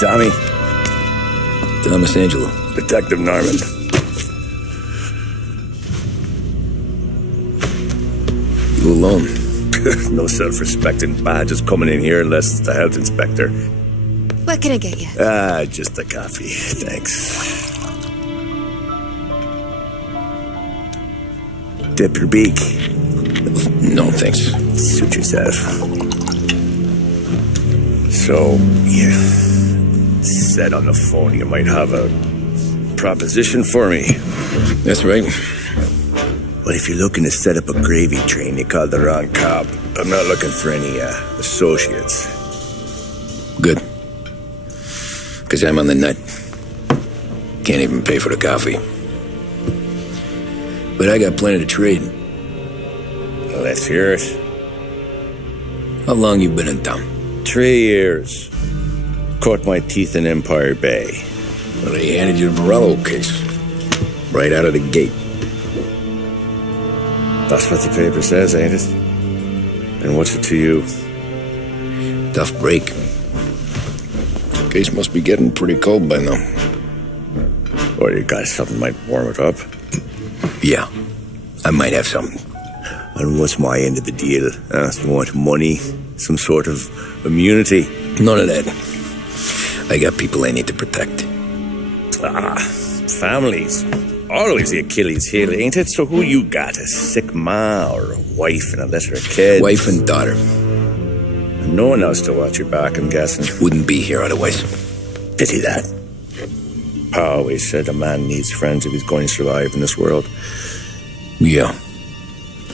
Tommy. Thomas Angelo. Detective Norman. You alone? No self-respecting badges coming in here unless it's the health inspector. What can I get you? Just a coffee. Thanks. Dip your beak. No, thanks. Suit yourself. So, you said on the phone you might have a proposition for me. That's right. Well, if you're looking to set up a gravy train, you called the wrong cop. I'm not looking for any associates. Good. Because I'm on the nut. Can't even pay for the coffee. But I got plenty to trade. Well, let's hear it. How long you been in town? 3 years. Caught my teeth in Empire Bay. Well, they handed you the Morello case. Right out of the gate. That's what the paper says, ain't it? And what's it to you? Tough break. Case must be getting pretty cold by now. Or you got something might warm it up? Yeah, I might have something. And what's my end of the deal? You want money? Some sort of immunity? None of that. I got people I need to protect. Families. Always the Achilles heel, ain't it? So who you got? A sick ma or a wife and a litter of kids? Wife and daughter. And no one else to watch your back, I'm guessing. Wouldn't be here otherwise. Pity that. Pa always said a man needs friends if he's going to survive in this world. Yeah.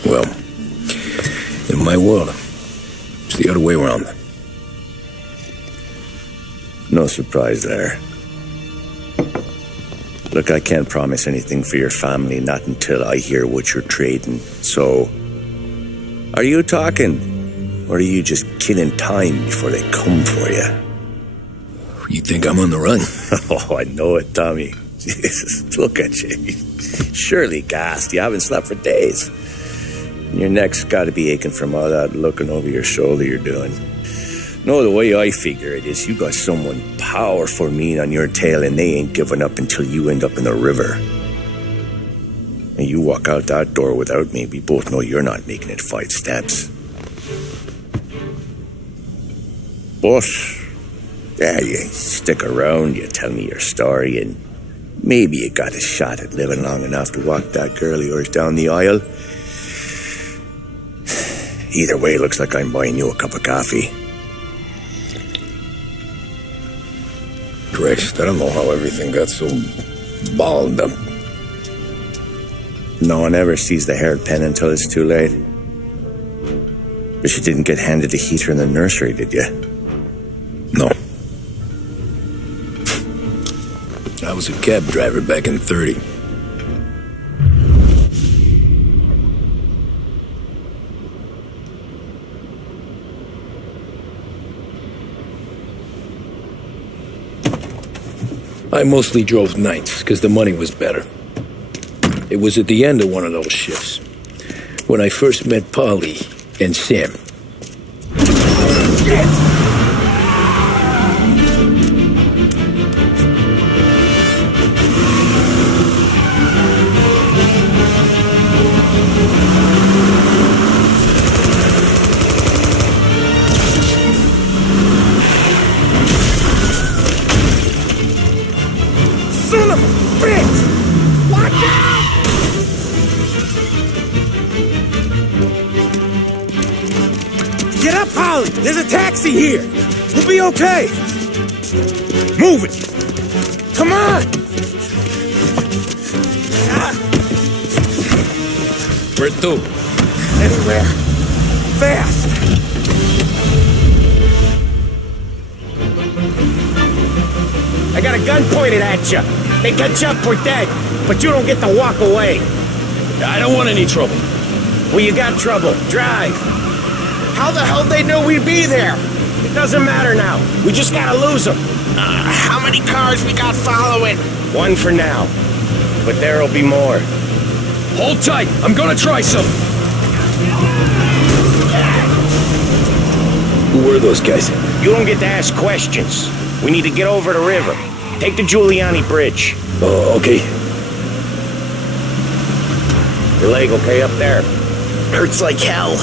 Well, in my world, it's the other way around. No surprise there. Look, I can't promise anything for your family, not until I hear what you're trading. So, are you talking? Or are you just killing time before they come for you? You think I'm on the run? Oh, I know it, Tommy. Jesus, look at you. Surely gassed. You haven't slept for days. And your neck's got to be aching from all that looking over your shoulder you're doing. No, the way I figure it is you got someone powerful mean on your tail and they ain't giving up until you end up in the river. And you walk out that door without me, we both know you're not making it 5 steps. But, yeah, you stick around, you tell me your story, and maybe you got a shot at living long enough to walk that girl of yours down the aisle. Either way, looks like I'm buying you a cup of coffee. Christ, I don't know how everything got so balled up. No one ever sees the hairpin until it's too late. But you didn't get handed a heater in the nursery, did you? No. I was a cab driver back in 30. I mostly drove nights because the money was better. It was at the end of one of those shifts when I first met Polly and Sam. Shit! Son of a bitch! Watch out! Get up, Holly! There's a taxi here! We'll be okay! Move it! Come on! Where to? Anywhere. Fast! I got a gun pointed at you. They catch up, we're dead. But you don't get to walk away. I don't want any trouble. Well, you got trouble. Drive. How the hell they knew we'd be there? It doesn't matter now. We just gotta lose them. How many cars we got following? 1 for now. But there'll be more. Hold tight. I'm gonna try some. Who were those guys? You don't get to ask questions. We need to get over the river. Take the Giuliani Bridge. Oh, okay. Your leg okay up there? Hurts like hell.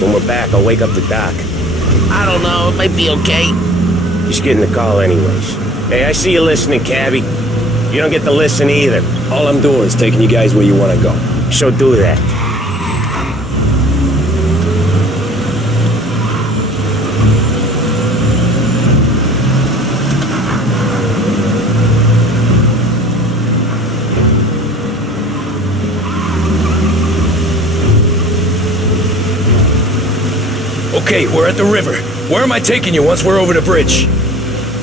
When we're back, I'll wake up the doc. I don't know, it might be okay. Just getting the call anyways. Hey, I see you listening, cabbie. You don't get to listen either. All I'm doing is taking you guys where you want to go. So do that. Okay, we're at the river. Where am I taking you once we're over the bridge?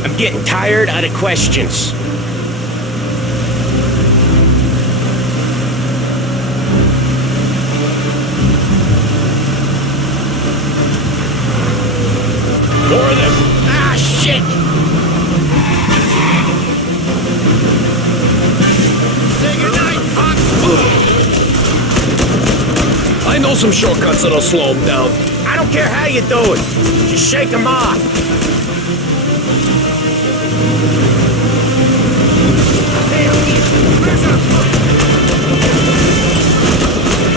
I'm getting tired of the questions. More of them. Ah, shit! Say goodnight, Pop! I know some shortcuts that'll slow them down. I don't care how you do it. Just shake them off.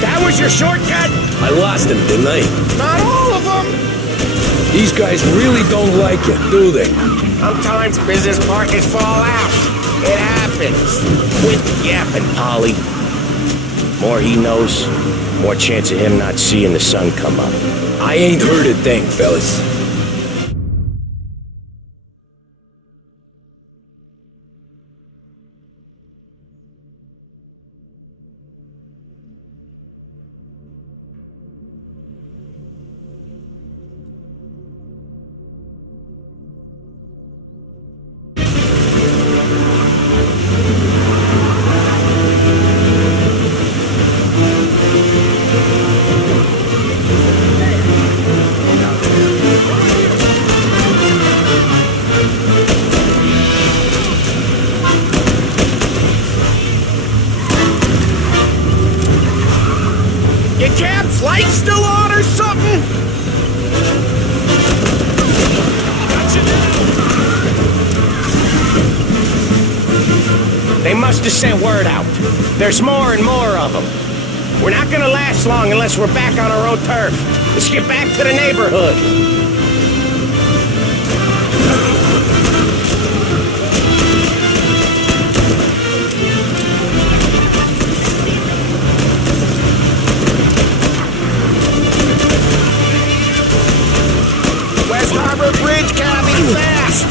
That was your shortcut? I lost him, didn't I? Not all of them. These guys really don't like you, do they? Sometimes business partners fall out. It happens. Quit yapping, Polly. More he knows, more chance of him not seeing the sun come up. I ain't heard a thing, fellas. Your cab's light still on or something? Got you now. They must have sent word out. There's more and more of them. We're not gonna last long unless we're back on our own turf. Let's get back to the neighborhood. West Harbor Bridge, cabby, fast!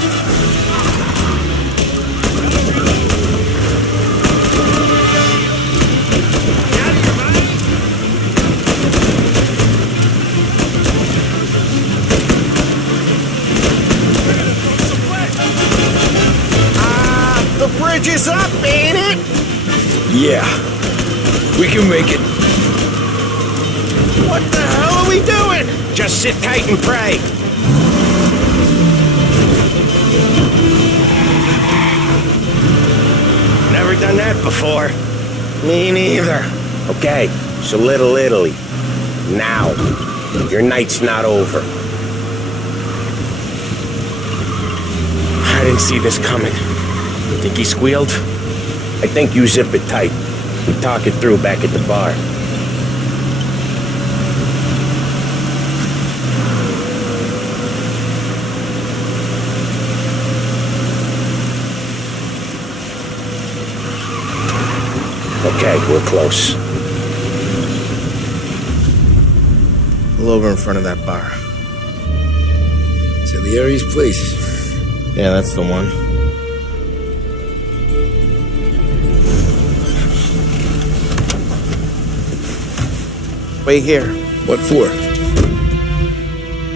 The bridge is up, ain't it? Yeah, we can make it. What the hell are we doing? Just sit tight and pray. Never done that before. Me neither. Okay, so Little Italy. Now. Your night's not over. I didn't see this coming. Think he squealed? I think you zip it tight. We talk it through back at the bar. Okay, we're close. Pull over in front of that bar. Salieri's place. Yeah, that's the one. Wait here. What for?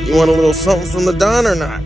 You want a little something from the Don or not?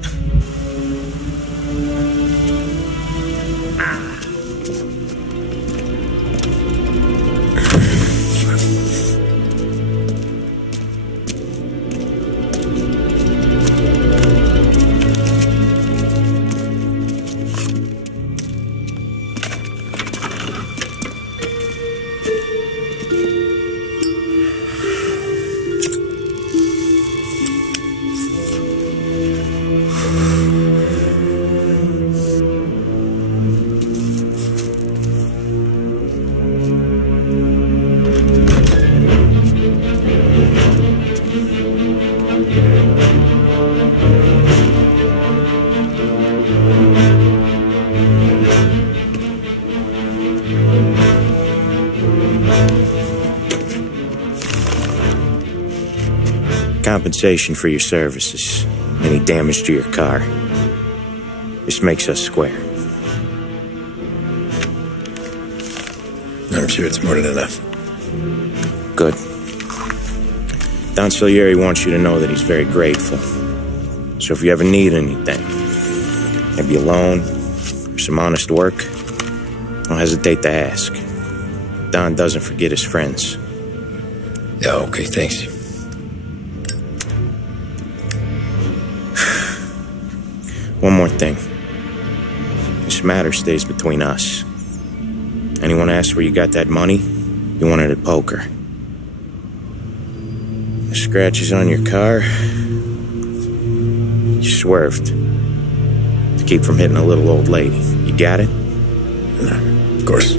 compensation for your services, any damage to your car. This makes us square. I'm sure it's more than enough. Good. Don Salieri wants you to know that he's very grateful. So if you ever need anything, maybe a loan or some honest work, don't hesitate to ask. Don doesn't forget his friends. Yeah, okay, thanks. One more thing. This matter stays between us. Anyone asks where you got that money, you won it at poker. The scratches on your car, you swerved to keep from hitting a little old lady. You got it? Of course.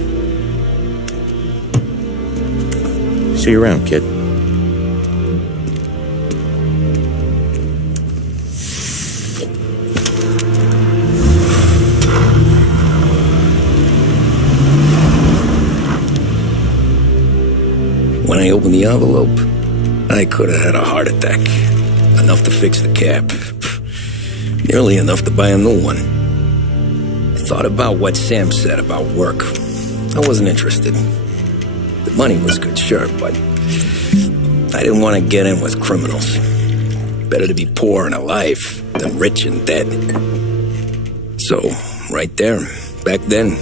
See you around, kid. When I opened the envelope, I could have had a heart attack. Enough to fix the cab. Nearly enough to buy a new one. I thought about what Sam said about work. I wasn't interested. The money was good, sure, but I didn't want to get in with criminals. Better to be poor and alive than rich and dead. So, right there, back then,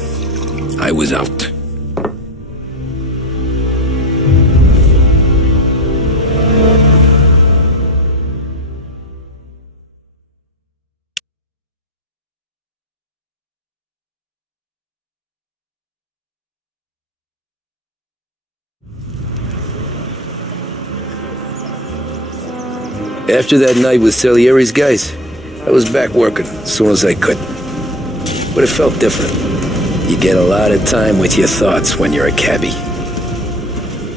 I was out. After that night with Salieri's guys, I was back working as soon as I could. But it felt different. You get a lot of time with your thoughts when you're a cabbie.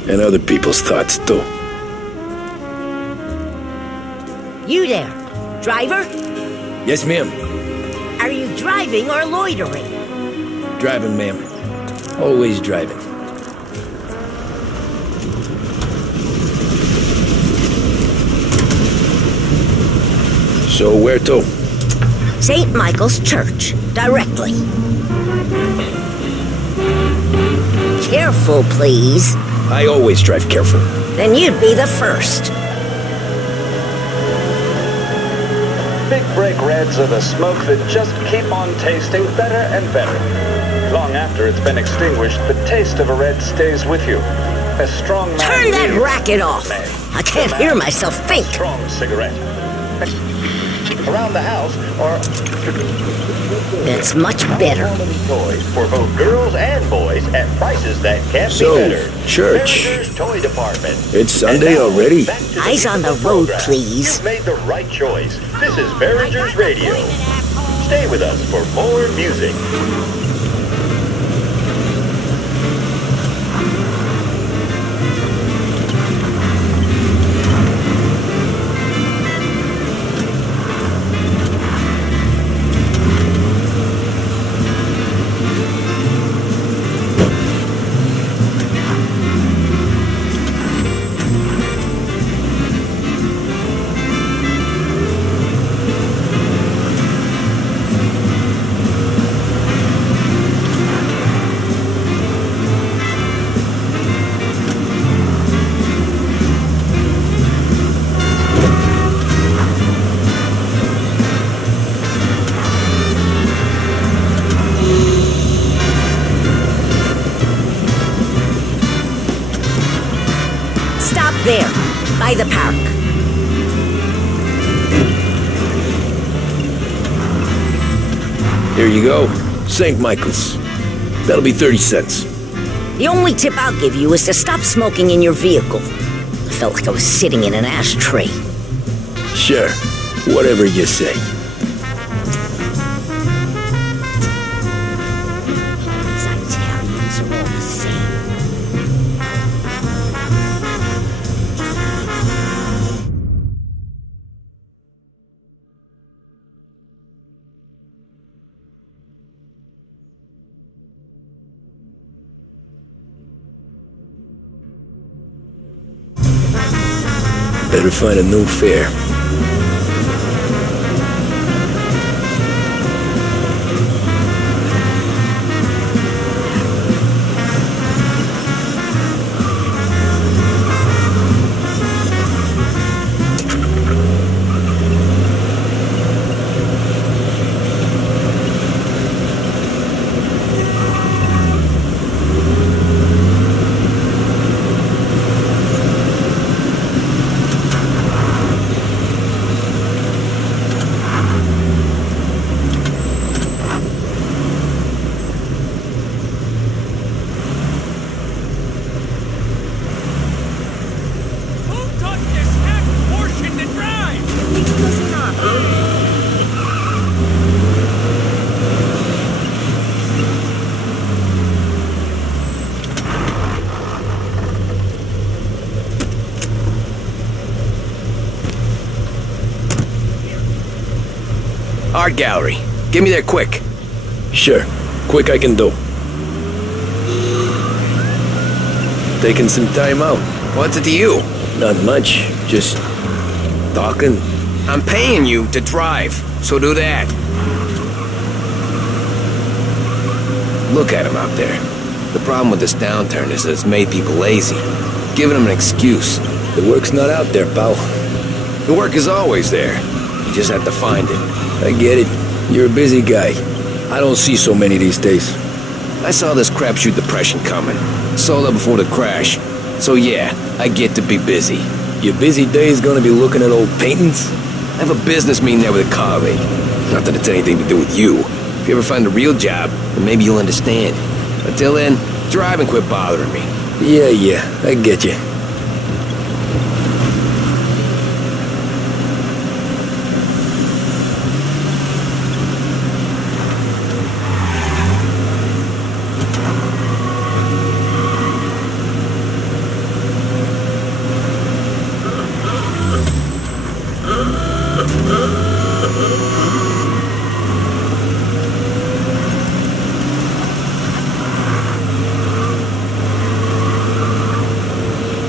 And other people's thoughts, too. You there, driver? Yes, ma'am. Are you driving or loitering? Driving, ma'am. Always driving. So where to? St. Michael's Church, directly. Careful, please. I always drive careful. Then you'd be the first. Big break reds are the smoke that just keep on tasting better and better. Long after it's been extinguished, the taste of a red stays with you. A strong man Turn that leaves racket off. man. I can't hear myself think. A strong cigarette. Around the house or That's much better. toys for both girls and boys at prices that can't So, be better. church. Behringer's Toy Department. It's Sunday And now, already. back to Eyes on the musical road, program. please. You've made the right choice. This is Behringer's Radio. Stay with us for more music. Stop there, by the park. Here you go. St. Michael's. That'll be 30 cents. The only tip I'll give you is to stop smoking in your vehicle. I felt like I was sitting in an ashtray. Sure. Whatever you say. These Italians are all the same. Better find a new fare. Art gallery. Get me there quick. Sure. Quick I can do. Taking some time out. What's it to you? Not much. Just talking. I'm paying you to drive, so do that. Look at him out there. The problem with this downturn is that it's made people lazy, giving them an excuse. The work's not out there, pal. The work is always there. You just have to find it. I get it. You're a busy guy. I don't see so many these days. I saw this crapshoot depression coming. Sold up before the crash. So yeah, I get to be busy. Your busy day is gonna be looking at old paintings? I have a business meeting there with a colleague. Not that it's anything to do with you. If you ever find a real job, then maybe you'll understand. Until then, drive and quit bothering me. Yeah, I get you.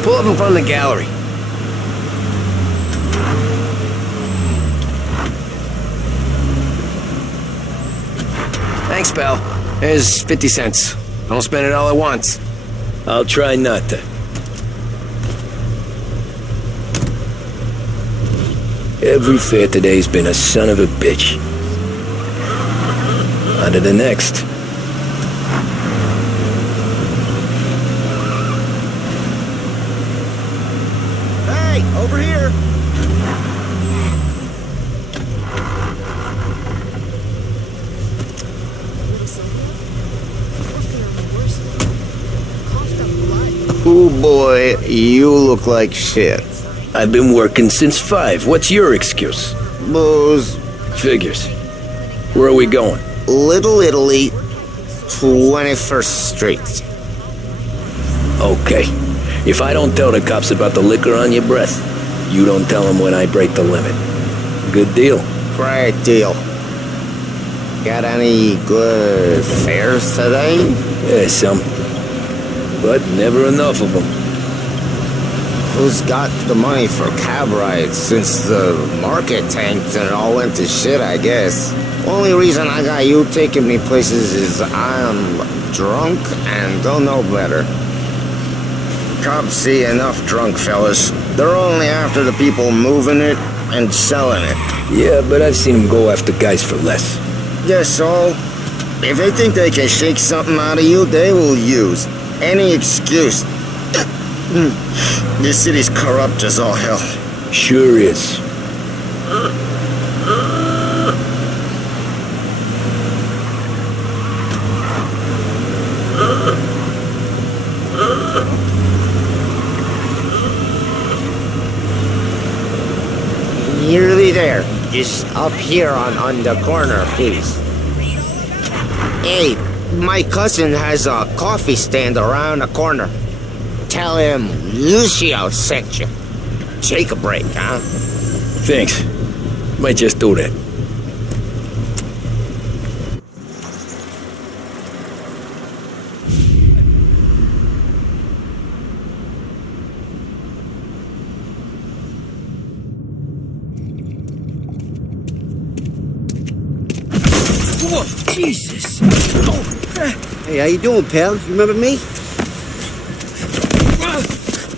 Pull up in front of the gallery. Thanks, pal. Here's 50 cents. Don't spend it all at once. I'll try not to. Every fare today's been a son of a bitch. On to the next. Hey, over here! Oh boy, you look like shit. I've been working since 5. What's your excuse? Booze. Figures. Where are we going? Little Italy, 21st Street. Okay. If I don't tell the cops about the liquor on your breath, you don't tell them when I break the limit. Good deal. Great deal. Got any good fares today? Yeah, some. But never enough of them. Who's got the money for cab rides since the market tanked and it all went to shit, I guess? Only reason I got you taking me places is I'm drunk and don't know better. Cops see enough drunk fellas. They're only after the people moving it and selling it. Yeah, but I've seen them go after guys for less. Yes, so if they think they can shake something out of you, they will use any excuse. This city's corrupt as all hell. Sure is. Nearly there. Just up here on the corner, please. Hey, my cousin has a coffee stand around the corner. Tell him Lucio sent you. Take a break, huh? Thanks. Might just do that. Oh, Jesus. Hey, how you doing, pal? You remember me?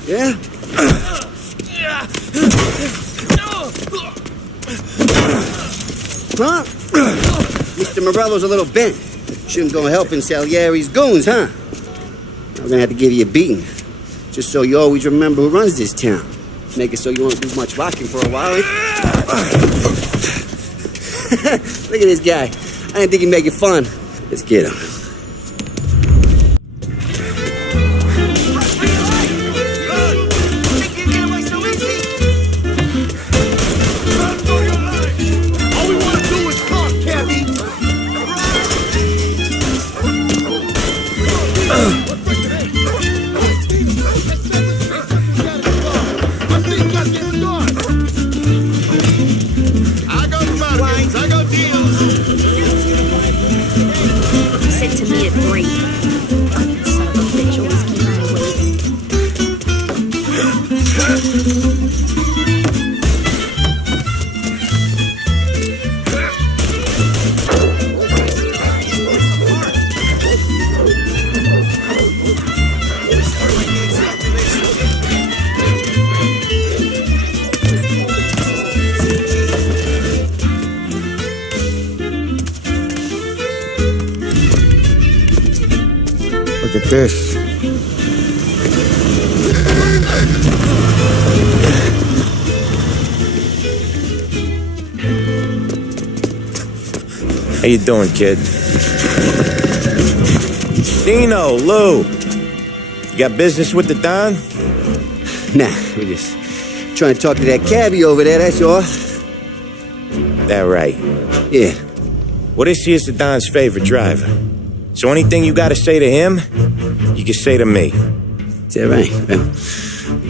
Yeah? Huh? Mr. Morello's a little bent. Shouldn't go helping Salieri's goons, huh? I'm gonna have to give you a beating. Just so you always remember who runs this town. Make it so you won't do much rocking for a while. Look at this guy. I didn't think he'd make it fun. Let's get him. Look at this. How you doing, kid? Dino, Lou. You got business with the Don? Nah, we're just trying to talk to that cabbie over there, that's all. That right. Yeah. Well, this here's the Don's favorite driver. So anything you gotta say to him, you can say to me. Is that right? Well,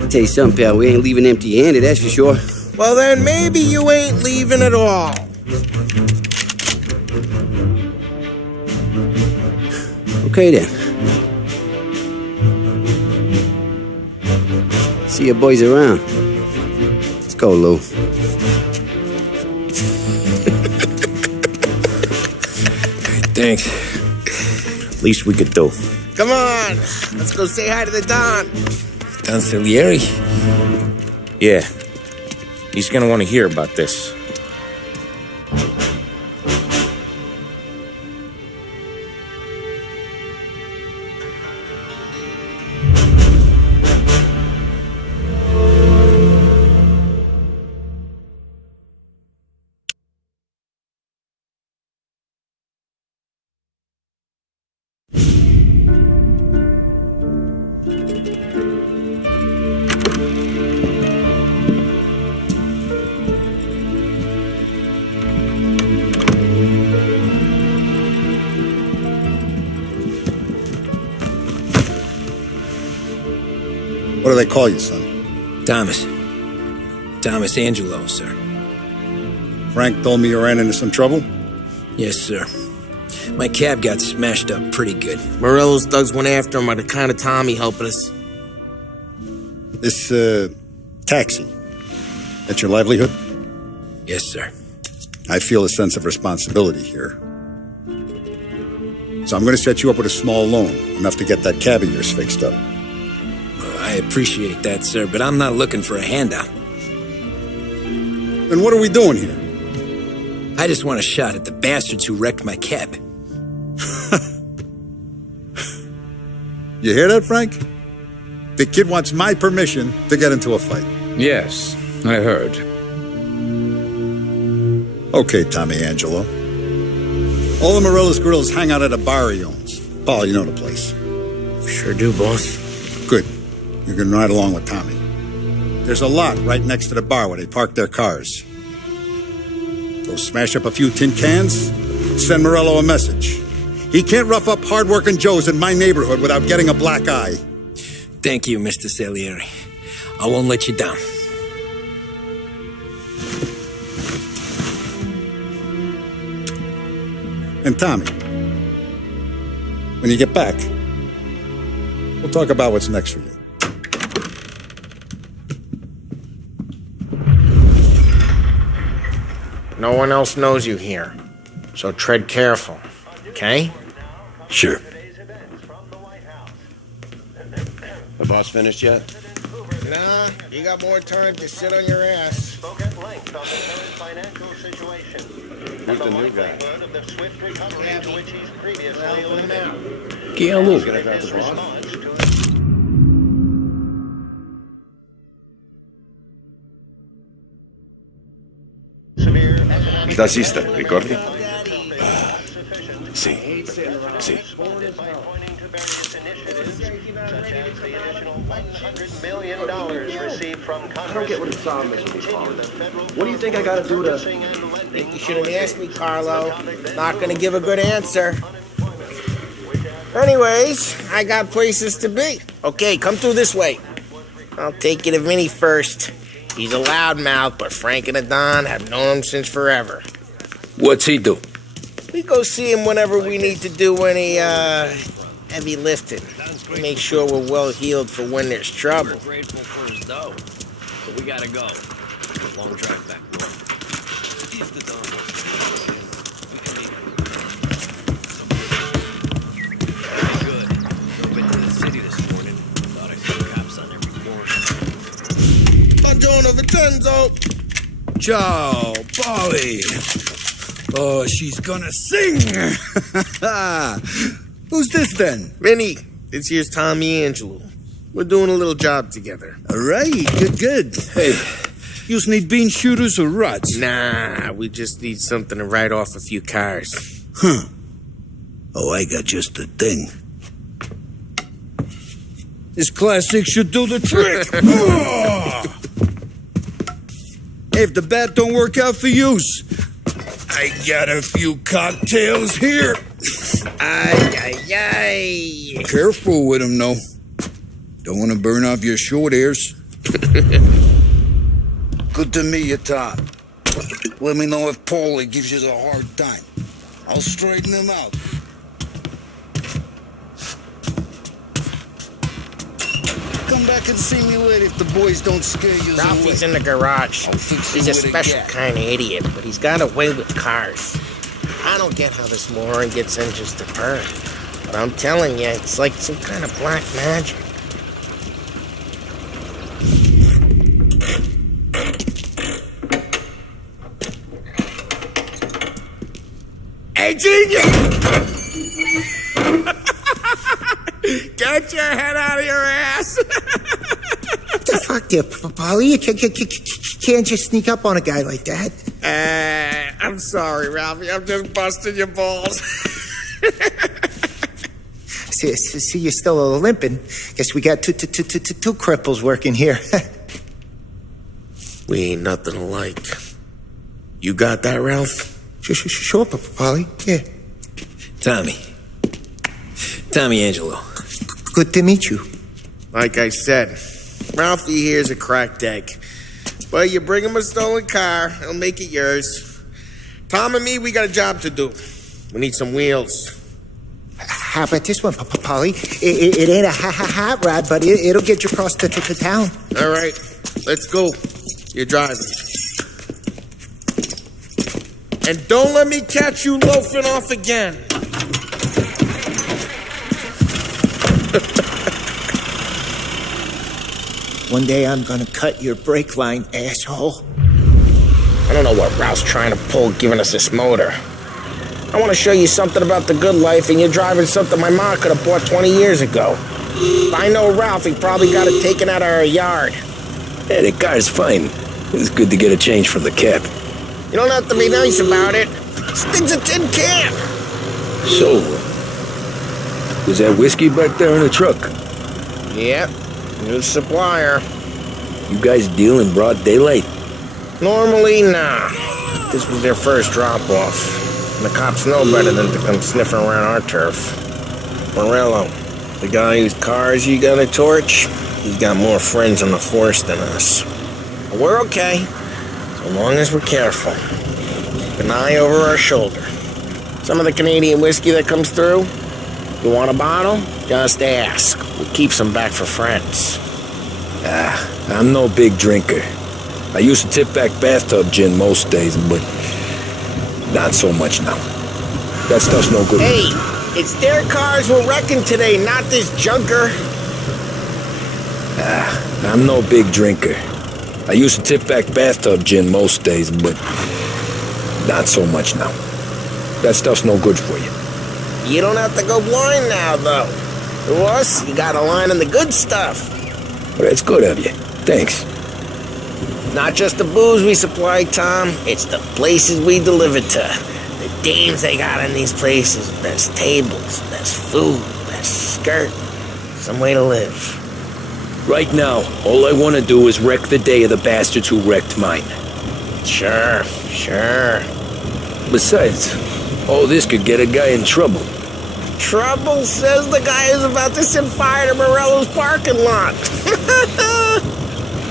I'll tell you something, pal. We ain't leaving empty-handed, that's for sure. Well, then maybe you ain't leaving at all. Okay, then. See your boys around. Let's go, Lou. Thanks. Least we could do. Come on, let's go say hi to the Don. Don Salieri? Yeah. He's gonna want to hear about this. What do they call you, son? Thomas. Thomas Angelo, sir. Frank told me you ran into some trouble? Yes, sir. My cab got smashed up pretty good. Morello's thugs went after him by the kind of Tommy helping us. This, taxi. That's your livelihood? Yes, sir. I feel a sense of responsibility here. So I'm going to set you up with a small loan, enough to get that cab of yours fixed up. I appreciate that, sir, but I'm not looking for a handout. Then what are we doing here? I just want a shot at the bastards who wrecked my cab. You hear that, Frank? The kid wants my permission to get into a fight. Yes, I heard. Okay, Tommy Angelo. All the Morello's girls hang out at a bar he owns. Paul, you know the place. Sure do, boss. Good. You can ride along with Tommy. There's a lot right next to the bar where they park their cars. Go smash up a few tin cans, send Morello a message. He can't rough up hard-working Joes in my neighborhood without getting a black eye. Thank you, Mr. Salieri. I won't let you down. And Tommy, when you get back, we'll talk about what's next for you. No one else knows you here. So tread careful, okay? Sure. The boss finished yet? Nah, you got more time to sit on your ass. Who's the new guy? Get a look. He's gonna grab the boss? ¿Estás lista? ¿Ricordi? Sí. Sí. I don't get what the problem is with these phones. What do you think I gotta do to... You should have asked me, Carlo. Not gonna give a good answer. Anyways, I got places to be. Okay, come through this way. I'll take you to Vinny first. He's a loudmouth, but Frank and the Don have known him since forever. What's he do? We go see him whenever we need to do any, heavy lifting. We make sure we're well healed for when there's trouble. We're grateful for his dough, but we gotta go. Long drive back. He's the Don. We can meet him. Good. Drove into the city this morning. Thought I saw cops on every corner. Buongiorno, Vincenzo! Ciao, Polly. Oh, she's gonna sing. Who's this then? Vinny, this here's Tommy Angelo. We're doing a little job together. All right, good. Hey, you need bean shooters or rods? Nah, we just need something to write off a few cars. Huh. Oh, I got just the thing. This classic should do the trick. Hey, if the bat don't work out for yous, I got a few cocktails here. Ay. Careful with them, though. Don't want to burn off your short hairs. Good to meet you, Todd. Let me know if Paulie gives you a hard time. I'll straighten him out. Come back and see me later if the boys don't scare you. Ralphie's in the garage. He's a special kind of idiot, but he's got a way with cars. I don't get how this moron gets engines to burn. But I'm telling you, it's like some kind of black magic. Hey, genius! Get your head out of your ass! What the fuck there, Polly? You can't just sneak up on a guy like that. I'm sorry, Ralphie. I'm just busting your balls. See, you're still limping. Guess we got two cripples working here. We ain't nothing alike. You got that, Ralph? Sure, Polly. Yeah. Tommy Angelo. Good to meet you. Like I said, Ralphie here's a cracked egg. But you bring him a stolen car, he'll make it yours. Tom and me, we got a job to do. We need some wheels. How about this one, Polly? It ain't a hot rod, but it'll get you across to town. All right, let's go. You're driving. And don't let me catch you loafing off again. One day I'm gonna cut your brake line, asshole. I don't know what Ralph's trying to pull giving us this motor. I want to show you something about the good life, and you're driving something my mom could have bought 20 years ago. If I know Ralph, he probably got it taken out of our yard. Yeah, the car's fine. It's good to get a change from the cab. You don't have to be nice about it. This thing's a tin can. So, was that whiskey back there in the truck? Yep, new supplier. You guys deal in broad daylight? Normally, nah. This was their first drop-off. And the cops know better than to come sniffing around our turf. Morello, the guy whose cars you got a torch, he's got more friends on the force than us. But we're okay, so long as we're careful. Keep an eye over our shoulder. Some of the Canadian whiskey that comes through, you want a bottle? Just ask. We'll keep some back for friends. I'm no big drinker. I used to tip back bathtub gin most days, but not so much now. That stuff's no good. Hey, it's their cars we're wrecking today, not this junker. I'm no big drinker. I used to tip back bathtub gin most days, but not so much now. That stuff's no good for you. You don't have to go blind now, though. To us, you got a line on the good stuff. Well, that's good of you. Thanks. Not just the booze we supply, Tom. It's the places we deliver to. The dames they got in these places. Best tables, best food, best skirt. Some way to live. Right now, all I want to do is wreck the day of the bastards who wrecked mine. Sure. Besides, all this could get a guy in trouble. Trouble, says the guy who's about to set fire to Morello's parking lot.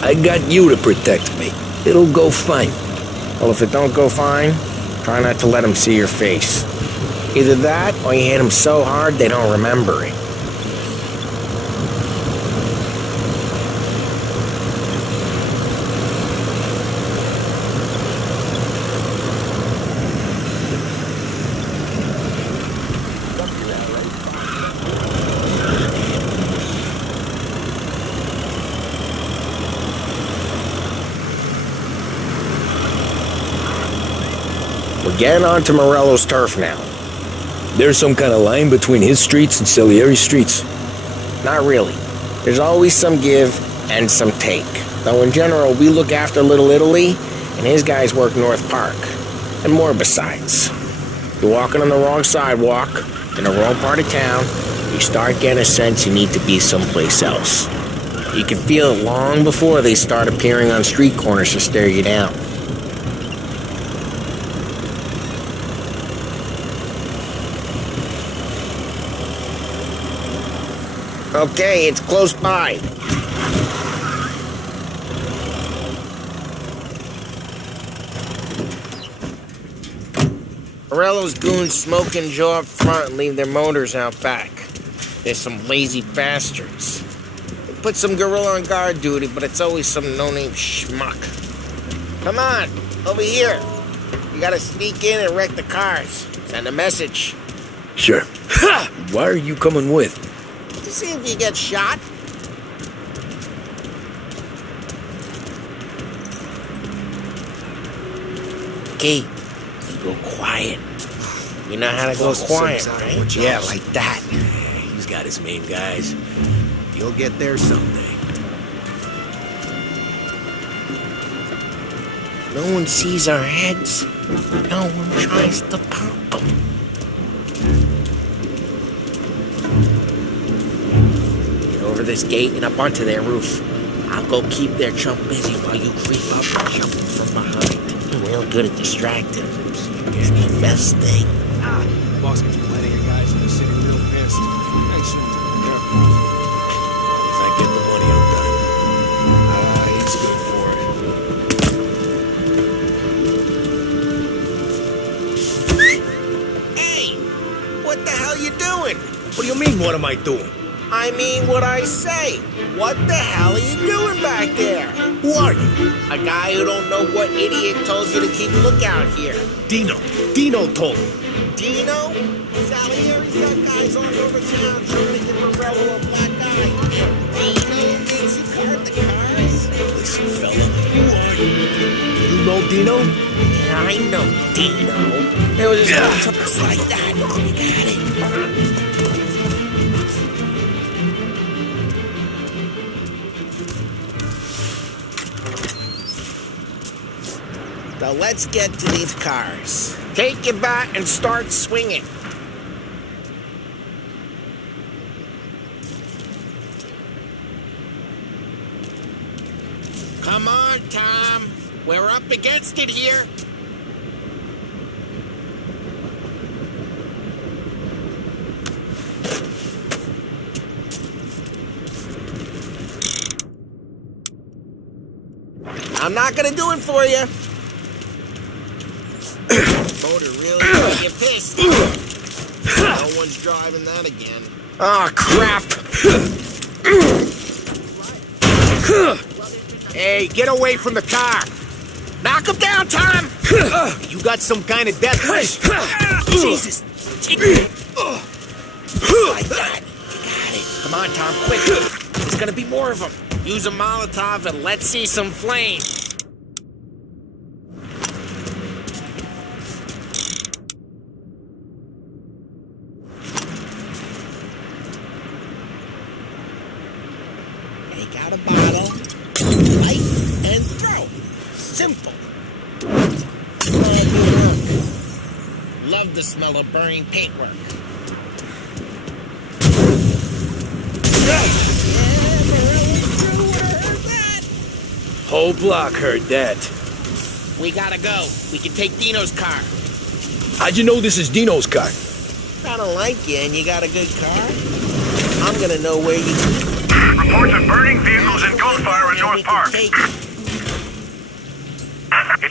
I got you to protect me. It'll go fine. Well, if it don't go fine, try not to let him see your face. Either that, or you hit him so hard they don't remember it. We're getting onto Morello's turf now. There's some kind of line between his streets and Salieri's streets? Not really. There's always some give and some take. Though in general, we look after Little Italy, and his guys work North Park. And more besides. You're walking on the wrong sidewalk, in the wrong part of town, you start getting a sense you need to be someplace else. You can feel it long before they start appearing on street corners to stare you down. Okay, it's close by. Morello's goons smoke and jaw up front and leave their motors out back. They're some lazy bastards. They put some gorilla on guard duty, but it's always some no-name schmuck. Come on, over here. You gotta sneak in and wreck the cars. Send a message. Sure. Why are you coming with? To see if you get shot. Okay, you go quiet. You know how to go quiet, right? Yeah, like that. He's got his main guys. You'll get there someday. No one sees our heads. No one tries to pop them. Over this gate and up onto their roof. I'll go keep their chump busy while you creep up and jump from behind. I'm real good at distracting. It's the best thing. Boss gets plenty of guys in the city real pissed. Thanks, careful. As I get the money, I'm done. He's good for it. Hey! What the hell you doing? What do you mean, what am I doing? I mean what I say. What the hell are you doing back there? Who are you? A guy who don't know what idiot told you to keep lookout here. Dino. Dino told me. Dino? Salieri's got guys all over town trying to get Morello a black eye. Dino thinks he carved the cars? Listen, fella, who are you? You know Dino? Yeah, I know Dino. It was just like that. You got it. Now let's get to these cars. Take your bat and start swinging. Come on, Tom. We're up against it here. I'm not gonna do it for you. Motor really got you pissed. No one's driving that again. Oh, crap. Hey, get away from the car. Knock him down, Tom. You got some kind of death wish? Jesus. Like that. You got it. Come on, Tom, quick. There's gonna be more of them. Use a Molotov and let's see some flame. Take out a bottle, light, and throw. Simple. Love the smell of burning paintwork. Whole block heard that. We gotta go. We can take Dino's car. How'd you know this is Dino's car? I don't like you and you got a good car. I'm gonna know where you keep it. Reports of burning vehicles and gunfire in North Park. It's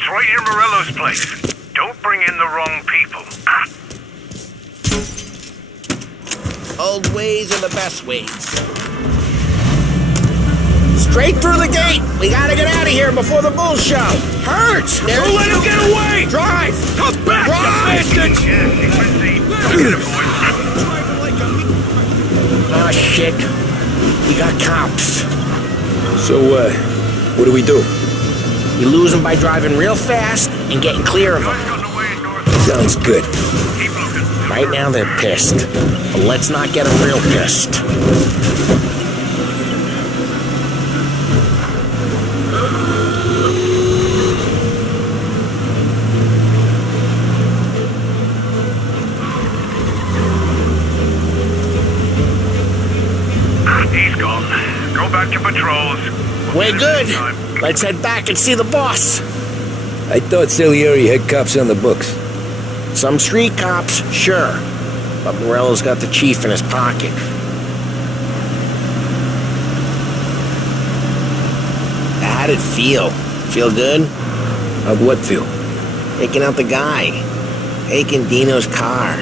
right near Morello's place. Don't bring in the wrong people. Old ways are the best ways. Straight through the gate! We gotta get out of here before the bull show! Hurts! Don't let him get away! Drive! Come back, you bastards! Oh, shit. We got cops. So, what do we do? You lose them by driving real fast and getting clear of them. Sounds good. Right now they're pissed. But let's not get them real pissed. He's gone. Go back to patrols. We're good. Let's head back and see the boss. I thought Salieri had cops on the books. Some street cops, sure. But Morello's got the chief in his pocket. How'd it feel? Feel good? How'd what feel? Taking out the guy. Taking Dino's car.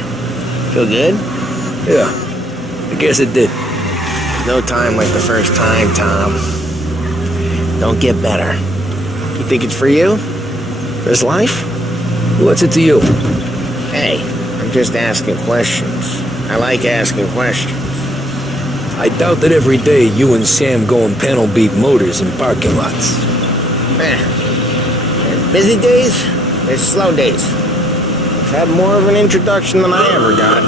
Feel good? Yeah, I guess it did. No time like the first time, Tom. Don't get better. You think it's for you? This life? What's it to you? Hey, I'm just asking questions. I like asking questions. I doubt that every day you and Sam go and panel beat motors in parking lots. There's busy days, there's slow days. I've had more of an introduction than I ever got.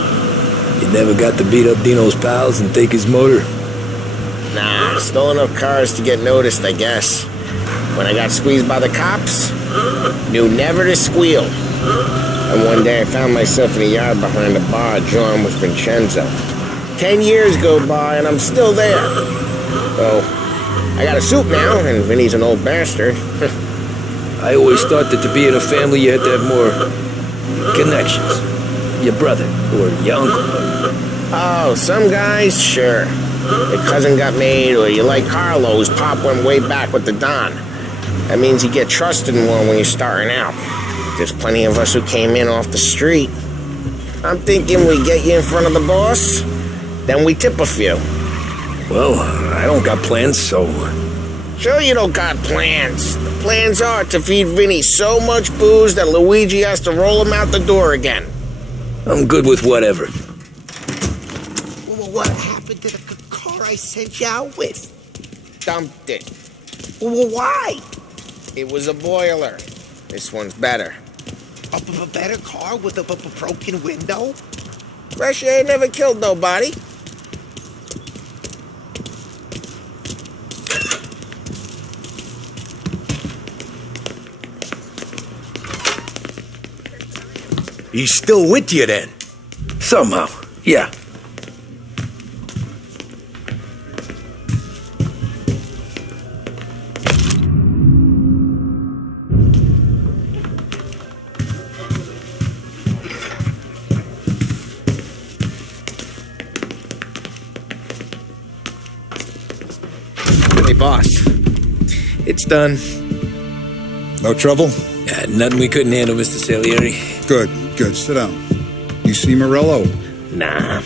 You never got to beat up Dino's pals and take his motor? Nah, stole enough cars to get noticed, I guess. When I got squeezed by the cops, knew never to squeal. And one day I found myself in a yard behind a bar drawn with Vincenzo. 10 years go by and I'm still there. So, I got a suit now, and Vinny's an old bastard. I always thought that to be in a family you had to have more connections. Your brother, or your uncle. Oh, some guys, sure. Your cousin got made, or you like Carlos, Pop went way back with the Don. That means you get trusted more when you're starting out. There's plenty of us who came in off the street. I'm thinking we get you in front of the boss, then we tip a few. Well, I don't got plans, so... Sure you don't got plans. The plans are to feed Vinny so much booze that Luigi has to roll him out the door again. I'm good with whatever. Well, what happened to the car I sent you out with? Dumped it. Well, why? It was a boiler. This one's better. A better car with a broken window? Fresh air never killed nobody. He's still with you then? Somehow, yeah. Hey, boss. It's done. No trouble? Nothing we couldn't handle, Mr. Salieri. Good. Sit down. You see Morello? Nah,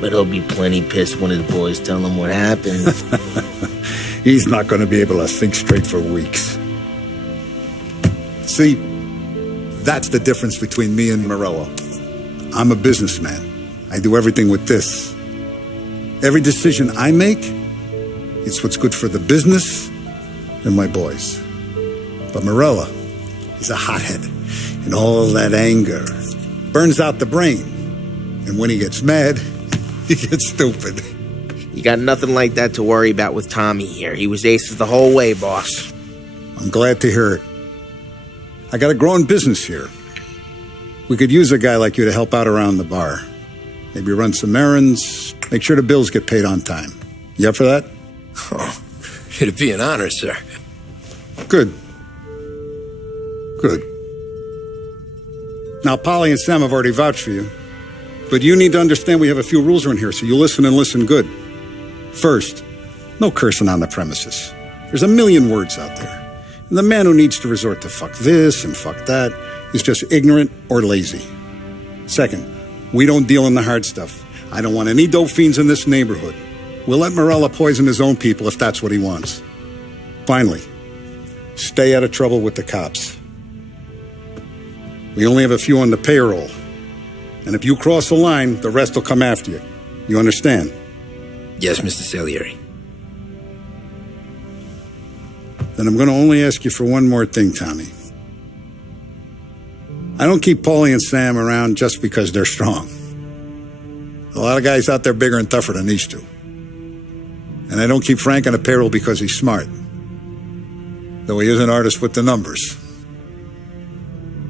but he'll be plenty pissed when his boys tell him what happened. He's not going to be able to think straight for weeks. See, that's the difference between me and Morello. I'm a businessman. I do everything with this. Every decision I make, it's what's good for the business and my boys. But Morella, he's a hothead. And all that anger burns out the brain. And when he gets mad, he gets stupid. You got nothing like that to worry about with Tommy here. He was aces the whole way, boss. I'm glad to hear it. I got a growing business here. We could use a guy like you to help out around the bar. Maybe run some errands, make sure the bills get paid on time. You up for that? Oh, it'd be an honor, sir. Good. Good. Now, Polly and Sam have already vouched for you. But you need to understand we have a few rules around here, so you listen and listen good. First, no cursing on the premises. There's a million words out there. And the man who needs to resort to fuck this and fuck that is just ignorant or lazy. Second, we don't deal in the hard stuff. I don't want any dope fiends in this neighborhood. We'll let Morella poison his own people if that's what he wants. Finally, stay out of trouble with the cops. We only have a few on the payroll. And if you cross the line, the rest will come after you. You understand? Yes, Mr. Salieri. Then I'm going to only ask you for one more thing, Tommy. I don't keep Paulie and Sam around just because they're strong. A lot of guys out there bigger and tougher than these two. And I don't keep Frank on the payroll because he's smart. Though he is an artist with the numbers.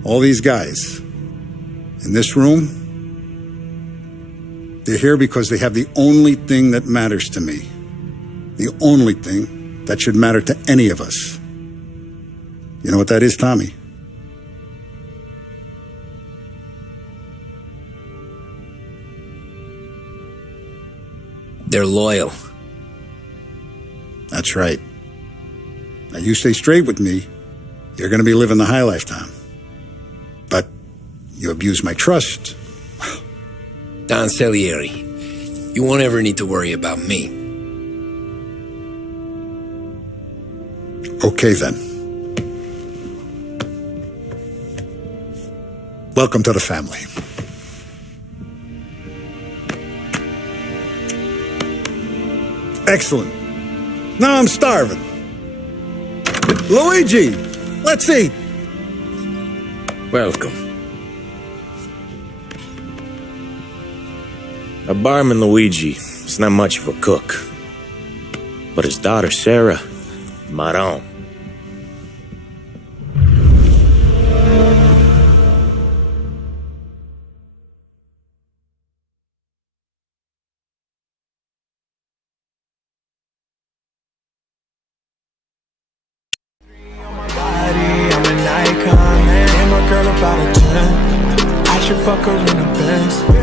All these guys in this room, they're here because they have the only thing that matters to me. The only thing that should matter to any of us. You know what that is, Tommy? They're loyal. That's right. Now you stay straight with me, you're going to be living the high lifetime. But you abuse my trust. Don Salieri, you won't ever need to worry about me. Okay, then. Welcome to the family. Excellent. Now I'm starving. Luigi, let's eat. Welcome. Our barman Luigi is not much of a cook. But his daughter Sarah, Maron. I'm an icon, man. And my girl about a 10. I should fuck her in the Benz.